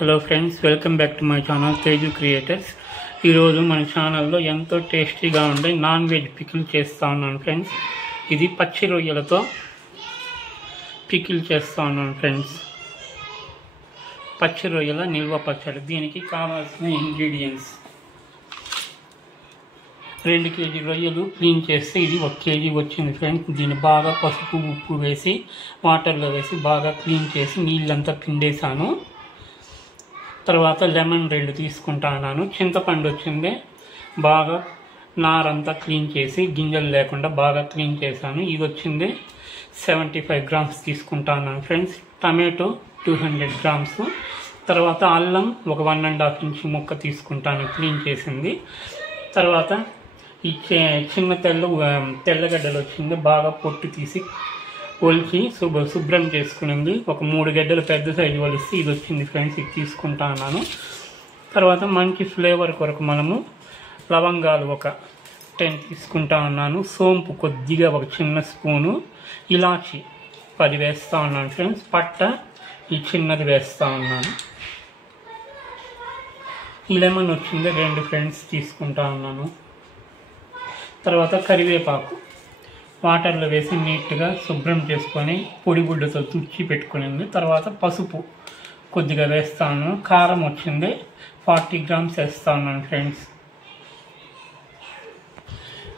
Hello friends, welcome back to my channel Teju creators. ఈరోజు మన ఛానల్లో ఎంతో టేస్టీగా ఉండే నాన్ వెజ్ పికిల్ చేస్తూ ఉన్నాను ఫ్రెండ్స్. ఇది పచ్చి రొయ్యలతో పికిల్ చేస్తూ ఉన్నాను ఫ్రెండ్స్. పచ్చి రొయ్యల నిల్వ పచ్చడి. దీనికి కావాల్సిన ఇంగ్రీడియంట్స్: 2 కేజీ రొయ్యలు క్లీన్ చేస్తే ఇది 1 కేజీ వచ్చింది ఫ్రెండ్స్. దీన్ని బాగా పసుపు ఉప్పు వేసి వాటర్లో వేసి బాగా క్లీన్ చేసి నీళ్ళంతా పిండేశాను. తర్వాత లెమన్ 2 తీసుకుంటాను. చింతపండు వచ్చింది, బాగా నారంతా క్లీన్ చేసి గింజలు లేకుండా బాగా క్లీన్ చేశాను. ఇది వచ్చింది 75 గ్రామ్స్ తీసుకుంటాను ఫ్రెండ్స్. Tomato 200 grams. తర్వాత అల్లం ఒక 1.5 ఇంచ్ ముక్క తీసుకుంటాను క్లీన్ చేసింది. తర్వాత ఈ చిన్న తెల్లగడ్డలు వచ్చింది, బాగా పొట్టు తీసి ఒలిచి శుభ్రం చేసుకునింది. ఒక 3 గడ్డలు పెద్ద సైజు ఒలిసి ఇది వచ్చింది ఫ్రెండ్స్. ఇది తీసుకుంటాను. తర్వాత మంచి ఫ్లేవర్ కొరకు మనము లవంగాలు ఒక 10 తీసుకుంటా ఉన్నాను. సోంపు కొద్దిగా ఒక చిన్న స్పూను, ఇలాచి 10 వేస్తూ ఉన్నాను ఫ్రెండ్స్. పట్ట ఈ చిన్నది వేస్తూ ఉన్నాను. లెమన్ వచ్చింది 2 ఫ్రెండ్స్ తీసుకుంటా ఉన్నాను. తర్వాత కరివేపాకు వాటర్లో వేసి నీట్గా శుభ్రం చేసుకొని పొడి గుడ్డతో తుడిచి పెట్టుకునింది. తర్వాత పసుపు కొద్దిగా వేస్తాను. కారం వచ్చింది 40 గ్రామ్స్ వేస్తాను ఫ్రెండ్స్.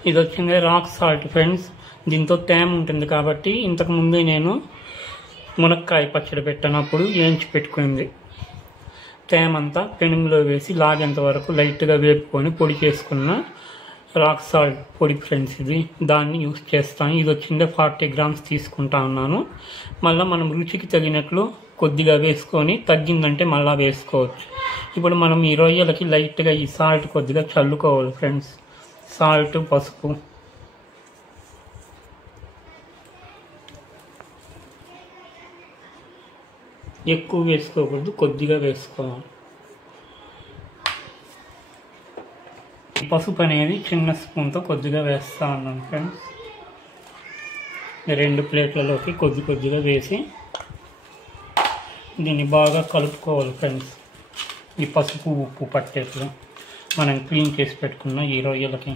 ఇది వచ్చింది రాక్ సాల్ట్ ఫ్రెండ్స్. దీంతో తేమ ఉంటుంది కాబట్టి ఇంతకుముందే నేను మునక్కాయ పచ్చడి పెట్టినప్పుడు వేయించి పెట్టుకుంది. తేమంతా పెనుగులో వేసి లాగేంత వరకు లైట్గా వేపుకొని పొడి చేసుకున్న రాక్ సాల్ట్ పొడి ఫ్రెండ్స్. ఇది దాన్ని యూస్ చేస్తాను. ఇది వచ్చిందే 40 గ్రామ్స్ తీసుకుంటా ఉన్నాను. మళ్ళీ మనం రుచికి తగినట్లు కొద్దిగా వేసుకొని తగ్గిందంటే మళ్ళీ వేసుకోవచ్చు. ఇప్పుడు మనం ఈ రొయ్యలకి లైట్గా ఈ సాల్ట్ కొద్దిగా చల్లుకోవాలి ఫ్రెండ్స్. సాల్ట్ పసుపు ఎక్కువ వేసుకోకూడదు, కొద్దిగా వేసుకోవాలి. పసుపు అనేది చిన్న స్పూన్తో కొద్దిగా వేస్తూ ఉన్నాను ఫ్రెండ్స్. 2 ప్లేట్లలోకి కొద్దిగా వేసి దీన్ని బాగా కలుపుకోవాలి ఫ్రెండ్స్. ఈ పసుపు ఉప్పు పట్టేట్లు మనం క్లీన్ చేసి పెట్టుకున్న ఈ రొయ్యలకి.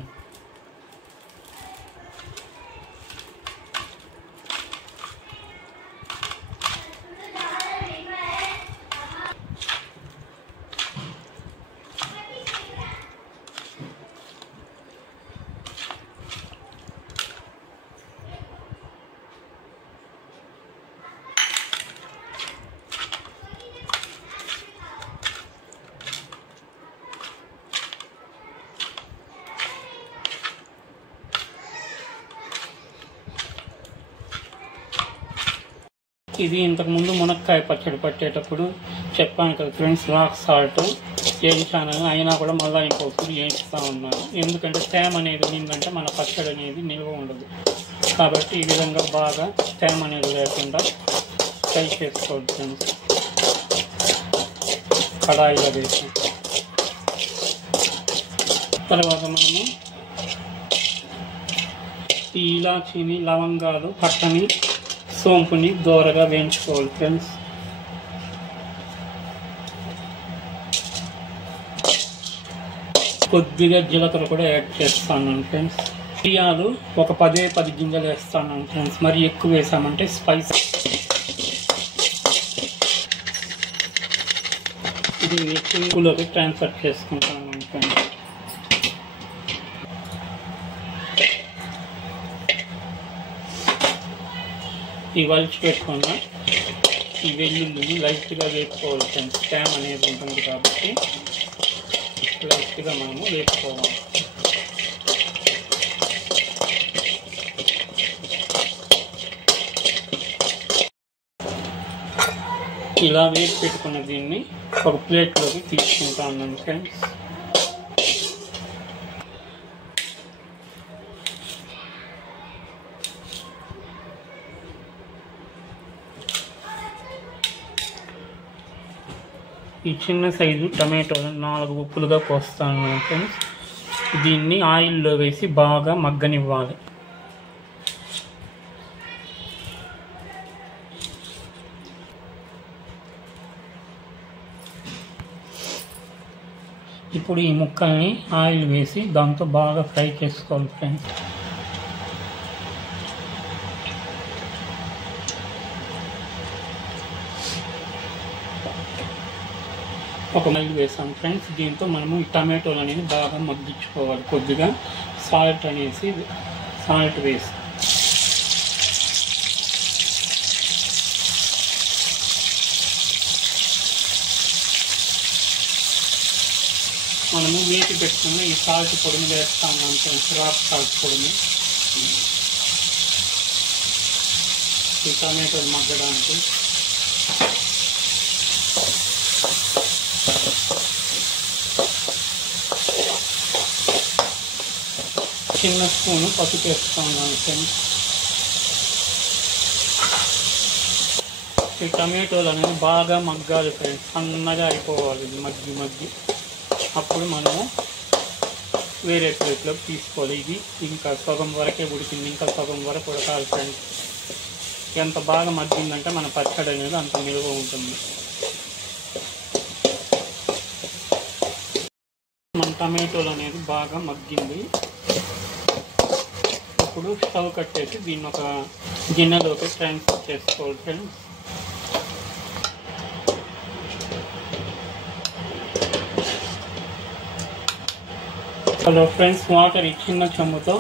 ఇది ఇంతకుముందు మునక్కాయ పచ్చడి పట్టేటప్పుడు చెప్పాను కదా ఫ్రెండ్స్, రాక్ సాల్ట్ వేయించాను. అయినా కూడా మళ్ళీ ఇంకొకటి వేయిస్తూ ఉన్నాను. ఎందుకంటే తేమ అనేది ఉందంటే మన పచ్చడి అనేది నిల్వ ఉండదు. కాబట్టి ఈ విధంగా బాగా తేమ అనేది లేకుండా ఫ్రై చేసుకోవాలి ఫ్రెండ్స్. కడాయిలో వేసి తర్వాత మనము ఈ ఇలాచీని, లవంగాలు, పట్టని, సోంపుని దోరగా వేయించుకోవాలి ఫ్రెండ్స్. కొద్దిగా జీలకర్ర కూడా యాడ్ చేస్తాను ఫ్రెండ్స్. మిరియాలు ఒక 10 గింజలు వేస్తాను ఫ్రెండ్స్. మరి ఎక్కువ వేసామంటే స్పైస్. ఇది ఎక్కువలోకి ట్రాన్స్ఫర్ చేసుకుంటాను ఫ్రెండ్స్. ఈ వలిచి పెట్టుకున్న ఈ వెల్లుల్లిని లైట్గా వేపుకోవాలి ఫ్రెండ్స్. తేమ అనేది ఉంటుంది కాబట్టి లైట్గా మనము వేపుకోవాలి. ఇలా వేసి పెట్టుకున్న దీన్ని ఒక ప్లేట్లోకి తీసుకుంటా ఉన్నాను ఫ్రెండ్స్. ఈ చిన్న సైజు టమాటోలు 4 ఉప్పులుగా కోస్తాను ఫ్రెండ్స్. దీన్ని ఆయిల్లో వేసి బాగా మగ్గనివ్వాలి. ఇప్పుడు ఈ ముక్కల్ని ఆయిల్ వేసి దాంతో బాగా ఫ్రై చేసుకోవాలి ఫ్రెండ్స్. ఒక మైల్ వేసాం ఫ్రెండ్స్. దీంతో మనము ఈ టమాటోలు అనేది బాగా మగ్గించుకోవాలి. కొద్దిగా సాల్ట్ వేసి మనము వేసి పెట్టుకున్న ఈ సాల్ట్ పొడిని వేస్తాము ఫ్రెండ్స్. రాక్ సాల్ట్ పొడిని ఈ టమాటోలు మగ్గడానికి. చిన్న స్పూను పసుపు వేస్తూ ఉన్నాను ఫ్రెండ్స్. ఈ టమాటోలు అనేది బాగా మగ్గాలి ఫ్రెండ్స్. సన్నగా అయిపోవాలి మగ్గి. అప్పుడు మనము వేరే ప్లేట్లోకి తీసుకోవాలి. ఇది ఇంకా సగం వరకే ఉడికింది, ఇంకా సగం వరకు ఉడకాలి ఫ్రెండ్స్. ఎంత బాగా మగ్గిందంటే మన పచ్చడి అనేది అంత నిలువ ఉంటుంది. మన టమాటోలు అనేది బాగా మగ్గింది. ఇప్పుడు స్టవ్ కట్టేసి దీన్ని ఒక గిన్నెలోకి ట్రాన్స్ఫర్ చేసుకోవాలి ఫ్రెండ్స్. హలో ఫ్రెండ్స్, వాటర్ ఈ చిన్న చెమ్ముతో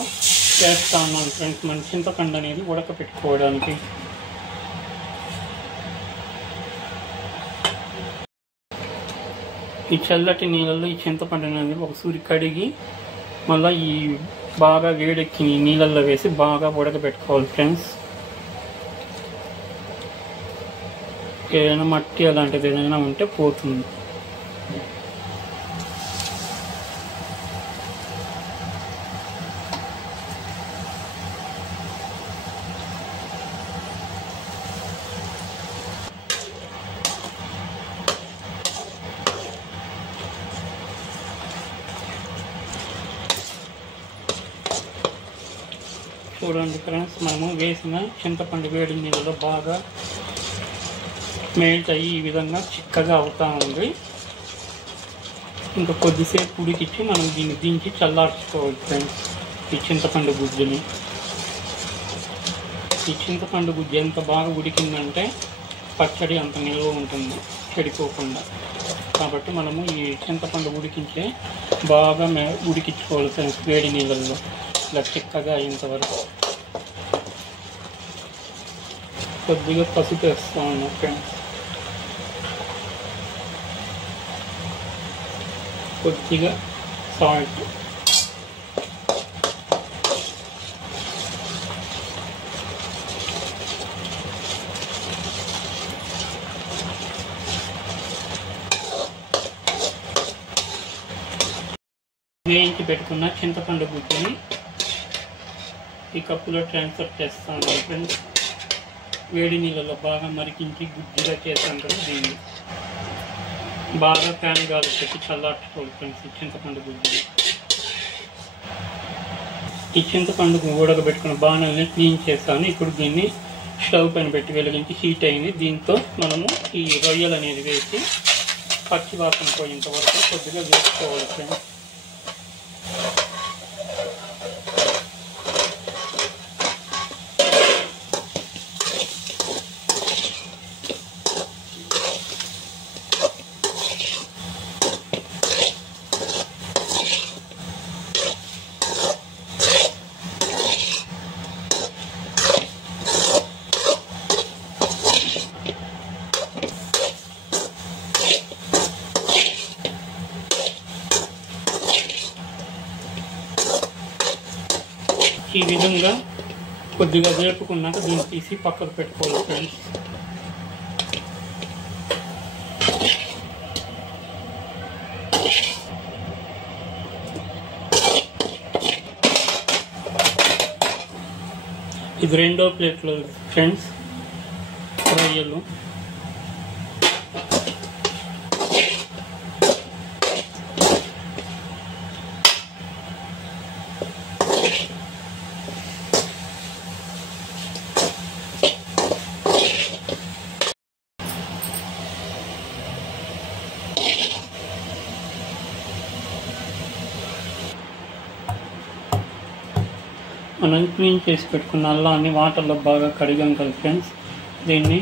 చేస్తా ఉన్నాను ఫ్రెండ్స్. మన చింతపండు అనేది ఉడకపెట్టుకోవడానికి. ఈ చల్లటి నీళ్ళల్లో ఈ చింతపండు అనేది ఒకసారి కడిగి మళ్ళీ ఈ బాగా వేడెక్కి నీళ్ళల్లో వేసి బాగా ఉడకబెట్టుకోవాలి ఫ్రెండ్స్. ఏదైనా మట్టి అలాంటిది ఏదైనా ఉంటే పోతుంది. చూడండి ఫ్రెండ్స్, మనము వేసిన చింతపండు వేడి నీళ్ళలో బాగా మెల్ట్ అయ్యి ఈ విధంగా చిక్కగా అవుతూ ఉంది. ఇంకా కొద్దిసేపు ఉడికిచ్చి మనం దీన్ని దించి చల్లార్చుకోవాలి ఫ్రెండ్స్. ఈ చింతపండు గుజ్జుని ఎంత బాగా ఉడికిందంటే పచ్చడి అంత నిల్వ ఉంటుంది చెడిపోకుండా. కాబట్టి మనము ఈ చింతపండు ఉడికించే బాగా ఉడికించుకోవాలి ఫ్రెండ్స్ వేడి నీళ్ళల్లో ఇలా చిక్కగా అయ్యేంతవరకు. కొద్దిగా పసుపు వేస్తూ ఉన్నాం ఫ్రెండ్స్. కొద్దిగా సాల్ట్, వేయించి పెట్టుకున్న చింతపండు గుజ్జుని ఈ కప్పులో ట్రాన్స్ఫర్ చేస్తాను ఫ్రెండ్స్. వేడి నీళ్ళలో బాగా మరిగించి గుజ్జుగా చేస్తాం కదా, దీన్ని బాగా ఫ్యాన్ గాలి పెట్టి చల్లార్చుకోవాలి ఫ్రెండ్స్. ఈ చింతపండు ఉడకబెట్టుకున్న బాణల్ని క్లీన్ చేస్తాను. ఇప్పుడు దీన్ని స్టవ్ పైన పెట్టి వెలిగించి హీట్ అయింది. దీంతో మనము ఈ రొయ్యలు అనేది వేసి పచ్చి వాసన పోయేంత వరకు కొద్దిగా వేసుకోవాలి ఫ్రెండ్స్. ఈ విధంగా కొద్దిగా వేపుకున్నాక దీన్ని తీసి పక్కకు పెట్టుకోవాలి ఫ్రెండ్స్. ఇది రెండో ప్లేట్లో ఫ్రెండ్స్ రొయ్యలు. మనం క్లీన్ చేసి పెట్టుకున్న అల్లాన్ని వాటర్లో బాగా కడిగాం కదా ఫ్రెండ్స్, దీన్ని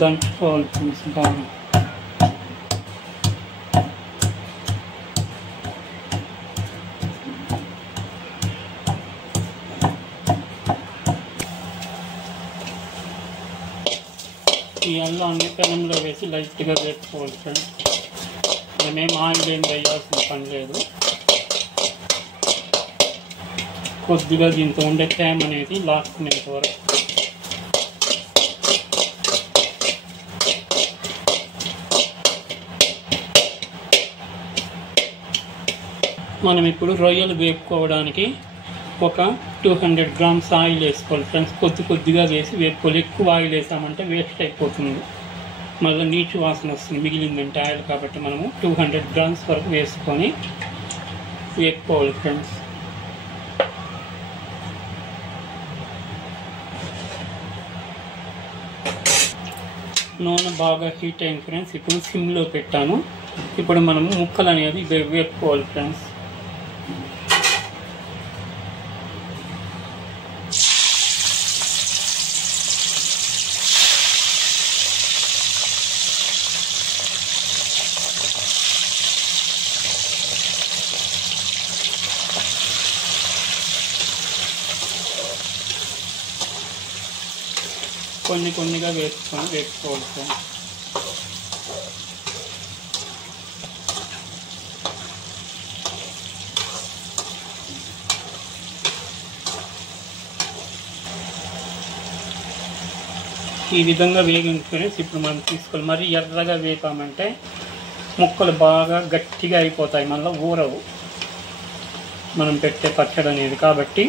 దంచుకోవాలి ఫ్రెండ్స్ బాగా. ఈ అల్లాన్ని పెనంలో వేసి లైట్గా వేసుకోవాలి ఫ్రెండ్స్. మనమేం ఆయిల్ ఏం వేయాల్సిన పని లేదు. కొద్దిగా దీంతో ఉండే తేమ అనేది లాక్కునేంత వరకు. మనం ఇప్పుడు రొయ్యలు వేపుకోవడానికి ఒక 200 గ్రామ్స్ ఆయిల్ వేసుకోవాలి ఫ్రెండ్స్. కొద్దిగా వేసి వేపుకోవాలి. ఎక్కువ ఆయిల్ వేసామంటే వేస్ట్ అయిపోతుంది, మళ్ళీ నీచు వాసన వస్తుంది మిగిలిందంటే ఆయిల్. కాబట్టి మనము 200 గ్రామ్స్ వరకు వేసుకొని వేపుకోవాలి ఫ్రెండ్స్. నూనె బాగా హీట్ అయింది ఫ్రెండ్స్. ఇప్పుడు సిమ్లో పెట్టాను. ఇప్పుడు మనము ముక్కలు అనేది వేపుకోవాలి ఫ్రెండ్స్. కొన్నిగా వేసుకొని వేసుకోవాలి ఫ్రెండ్స్. ఈ విధంగా వేగింది ఫ్రెండ్స్. ఇప్పుడు మనం తీసుకోవాలి. మరి ఎర్రగా వేపామంటే ముక్కలు బాగా గట్టిగా అయిపోతాయి, మళ్ళీ ఊరవు మనం పెట్టే పచ్చడి అనేది. కాబట్టి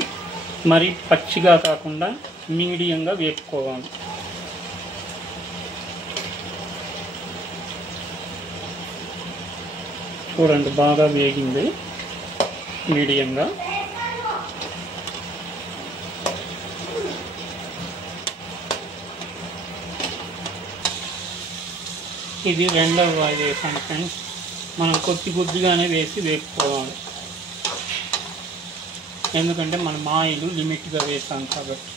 మరి పచ్చిగా కాకుండా మీడియంగా వేపుకోవాలి. చూడండి బాగా వేగింది మీడియంగా. ఇది రెండవ వాయి వేసాను ఫ్రెండ్స్. మనం కొద్దిగానే వేసి వేపుకోవాలి, ఎందుకంటే మనం ఆయిల్ లిమిట్గా వేసాం కాబట్టి.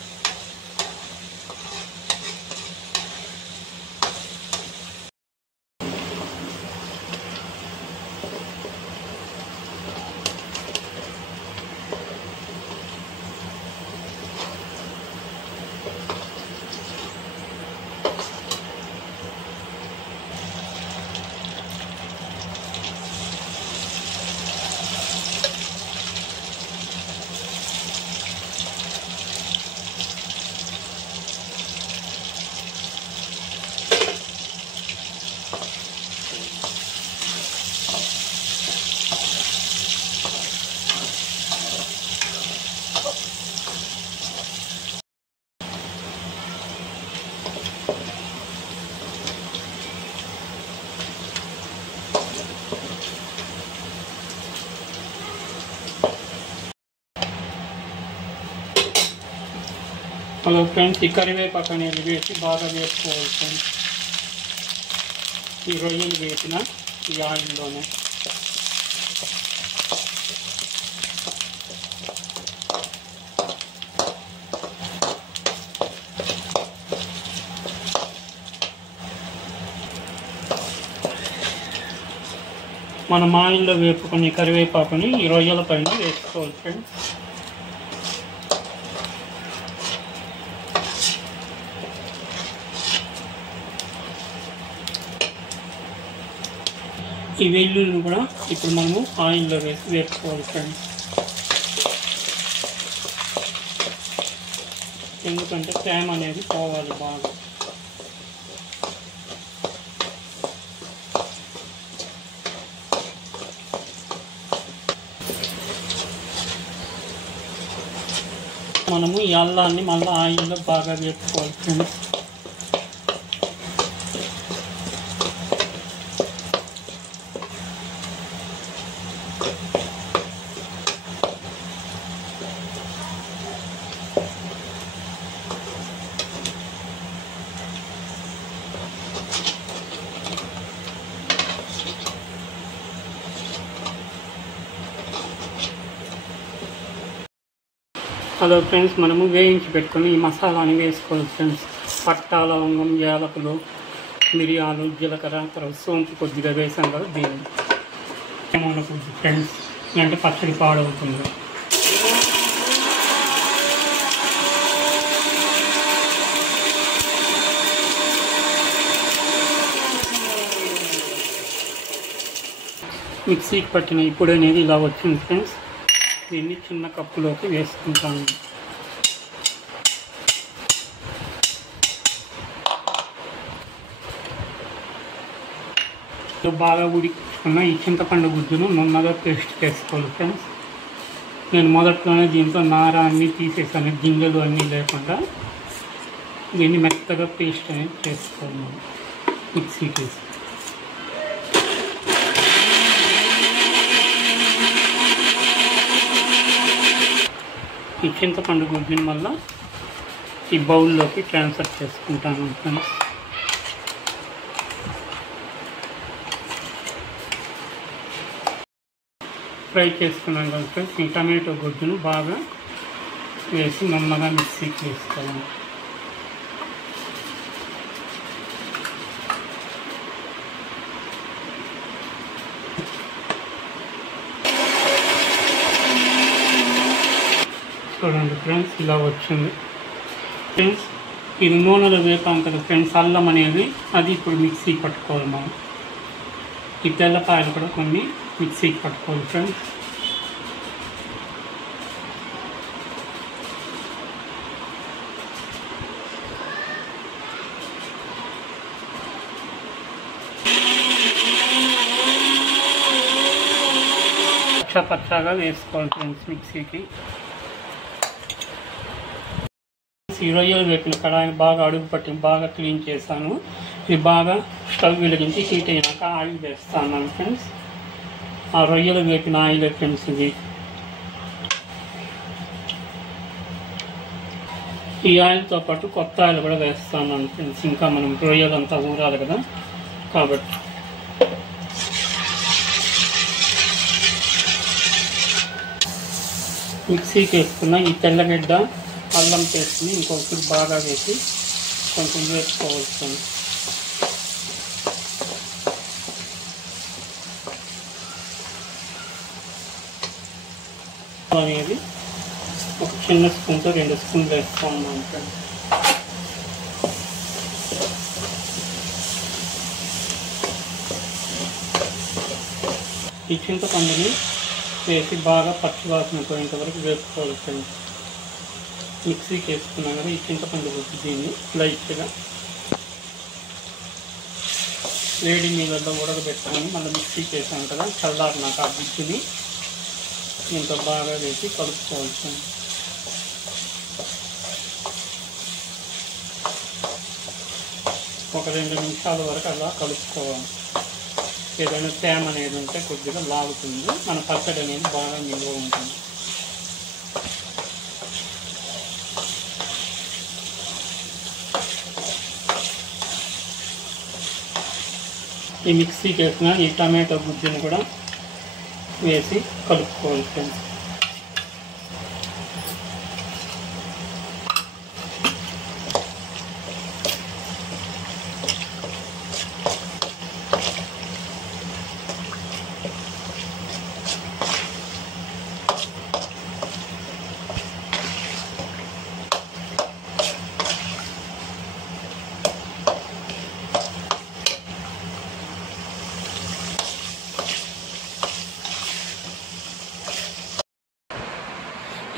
హలో ఫ్రెండ్స్, ఈ కరివేపాకు అనేది వేసి బాగా వేసుకోవాలి ఫ్రెండ్స్. ఈ రొయ్యలు వేసిన ఈ ఆయిల్లోనే. మనం ఆయిల్లో వేపుకొని కరివేపాకుని ఈ రొయ్యల పైన వేసుకోవాలి ఫ్రెండ్స్. ఈ వెల్లుల్లిని కూడా ఇప్పుడు మనము ఆయిల్లో వేసి వేపుకోవాలి ఫ్రెండ్స్. ఎందుకంటే తేమ అనేది పోవాలి బాగా. మనము ఈ అల్లాన్ని మళ్ళీ ఆయిల్లో బాగా వేపుకోవాలి ఫ్రెండ్స్. హలో ఫ్రెండ్స్, మనము వేయించి పెట్టుకొని ఈ మసాలాని వేసుకోవాలి ఫ్రెండ్స్. పట్టా, లవంగం, యాలకులు, మిరియాలు, జీలకర్ర, తర్వాత సోంపు కొద్దిగా వేసాం కదా, దీన్ని ఏమనకూడదు ఫ్రెండ్స్, అంటే పచ్చడి పాడవుతుంది. మిక్సీకి పట్టిన ఇప్పుడు అనేది ఇలా వచ్చింది ఫ్రెండ్స్. దీన్ని చిన్న కప్పులోకి వేసుకుంటాను. బాగా ఉడికించుకున్న ఈ చింతపండు గుజ్జును నున్నగా పేస్ట్ చేసుకోవాలి ఫ్రెండ్స్. నేను మొదట్లోనే దీంతో నార అన్నీ తీసేసాను, గింజలు అన్నీ లేకుండా. దీన్ని మెత్తగా పేస్ట్ అనేది చేసుకోవాలి మిక్సీకి. ఈ చింతపండు గుజ్జుని మళ్ళీ ఈ బౌల్లోకి ట్రాన్స్ఫర్ చేసుకుంటాను ఫ్రెండ్స్. ఫ్రై చేసుకున్నాం కదా ఫ్రెండ్స్, ఈ టమాటో గుజ్జును బాగా వేసి నమ్మగా మిక్సీకి వేసుకోవాలి. చూడండి ఫ్రెండ్స్, ఇలా వచ్చింది ఫ్రెండ్స్. ఇది నూనెలో వేపాం కదా ఫ్రెండ్స్, అల్లం అనేది, అది ఇప్పుడు మిక్సీకి పట్టుకోవాలి మనం. ఈ తెల్లపాయలు కూడా కొన్ని మిక్సీకి పట్టుకోవాలి ఫ్రెండ్స్. పచ్చాగా వేసుకోవాలి ఫ్రెండ్స్ మిక్సీకి. ఈ రొయ్యలు వేపిన కడాయిని బాగా అడుగు పట్టి బాగా క్లీన్ చేశాను. ఇది బాగా స్టవ్ వెలిగించి హీట్ అయినాక ఆయిల్ వేస్తాను ఫ్రెండ్స్. ఆ రొయ్యలు వేపిన ఆయిల్ ఫ్రెండ్స్ ఇది. ఈ ఆయిల్తో పాటు కొత్త ఆయిల్ కూడా వేస్తాను ఫ్రెండ్స్, ఇంకా మనం రొయ్యలు అంతా ఊరాలి కదా కాబట్టి. మిక్సీకి వేసుకున్న ఈ తెల్లగడ్డ, అల్లం పేస్ట్ని ఇంకొకటి బాగా వేసి కొంచెం వేసుకోవచ్చు అనేది. ఒక చిన్న స్పూన్తో 2 స్పూన్లు వేస్తాను ఫ్రెండ్స్. ఈ చింతపండుని వేసి బాగా పచ్చివాసన పోయేంత వరకు వేసుకోవాలి ఫ్రెండ్స్. మిక్సీకి వేసుకున్నాం కదా ఈ చింతపండు గుజ్జు, దీన్ని లైట్గా వేడి నీళ్ళల్లో ఉడకబెట్టుకొని మళ్ళీ మిక్సీకి వేసాం కదా, చల్లారినాక ఆ గుజ్జుని దీంతో బాగా వేసి కలుపుకోవచ్చు. ఒక 2 నిమిషాల వరకు అలా కలుపుకోవాలి. ఏదైనా తేమ అనేది ఉంటే కొద్దిగా లాగుతుంది, మన పచ్చడి అనేది బాగా నిల్వ ఉంటుంది. ఈ మిక్సీకి వేసిన ఈ టమాటో గుజ్జుని కూడా వేసి కలుపుకోవాలి ఫ్రెండ్స్.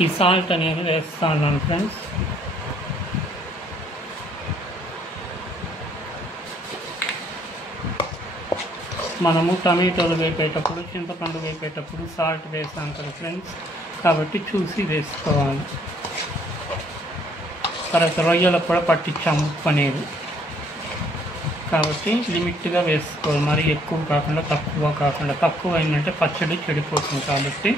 ఈ సాల్ట్ అనేది వేస్తాను ఫ్రెండ్స్. మనము టమాటోలు వేపేటప్పుడు, చింతపండు వేపేటప్పుడు సాల్ట్ వేసాం కదా ఫ్రెండ్స్, కాబట్టి చూసి వేసుకోవాలి. తర్వాత రొయ్యలకు కూడా పట్టించాము ఉప్పు అనేది, కాబట్టి లిమిట్గా వేసుకోవాలి. మరి ఎక్కువ కాకుండా తక్కువ కాకుండా. తక్కువ అయిందంటే పచ్చడి చెడిపోతుంది, కాబట్టి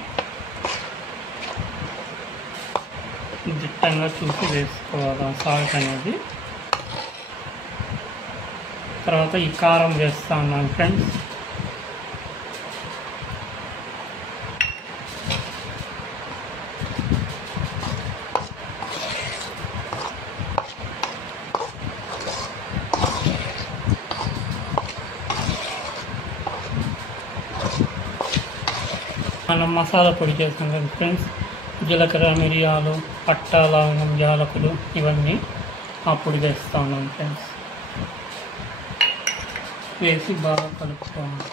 దిట్టంగా చూసి వేసుకోవాలి సాల్ట్ అనేది. తర్వాత ఈ కారం వేస్తా ఉన్నాను ఫ్రెండ్స్. మనం మసాలా పొడి చేస్తాం కదా ఫ్రెండ్స్, జీలకర్ర, మిరియాలు, పట్ట, లవంగం, యాలకులు ఇవన్నీ ఆ పొడి వేస్తూ ఉన్నాం ఫ్రెండ్స్. వేసి బాగా కలుపుకోవాలి.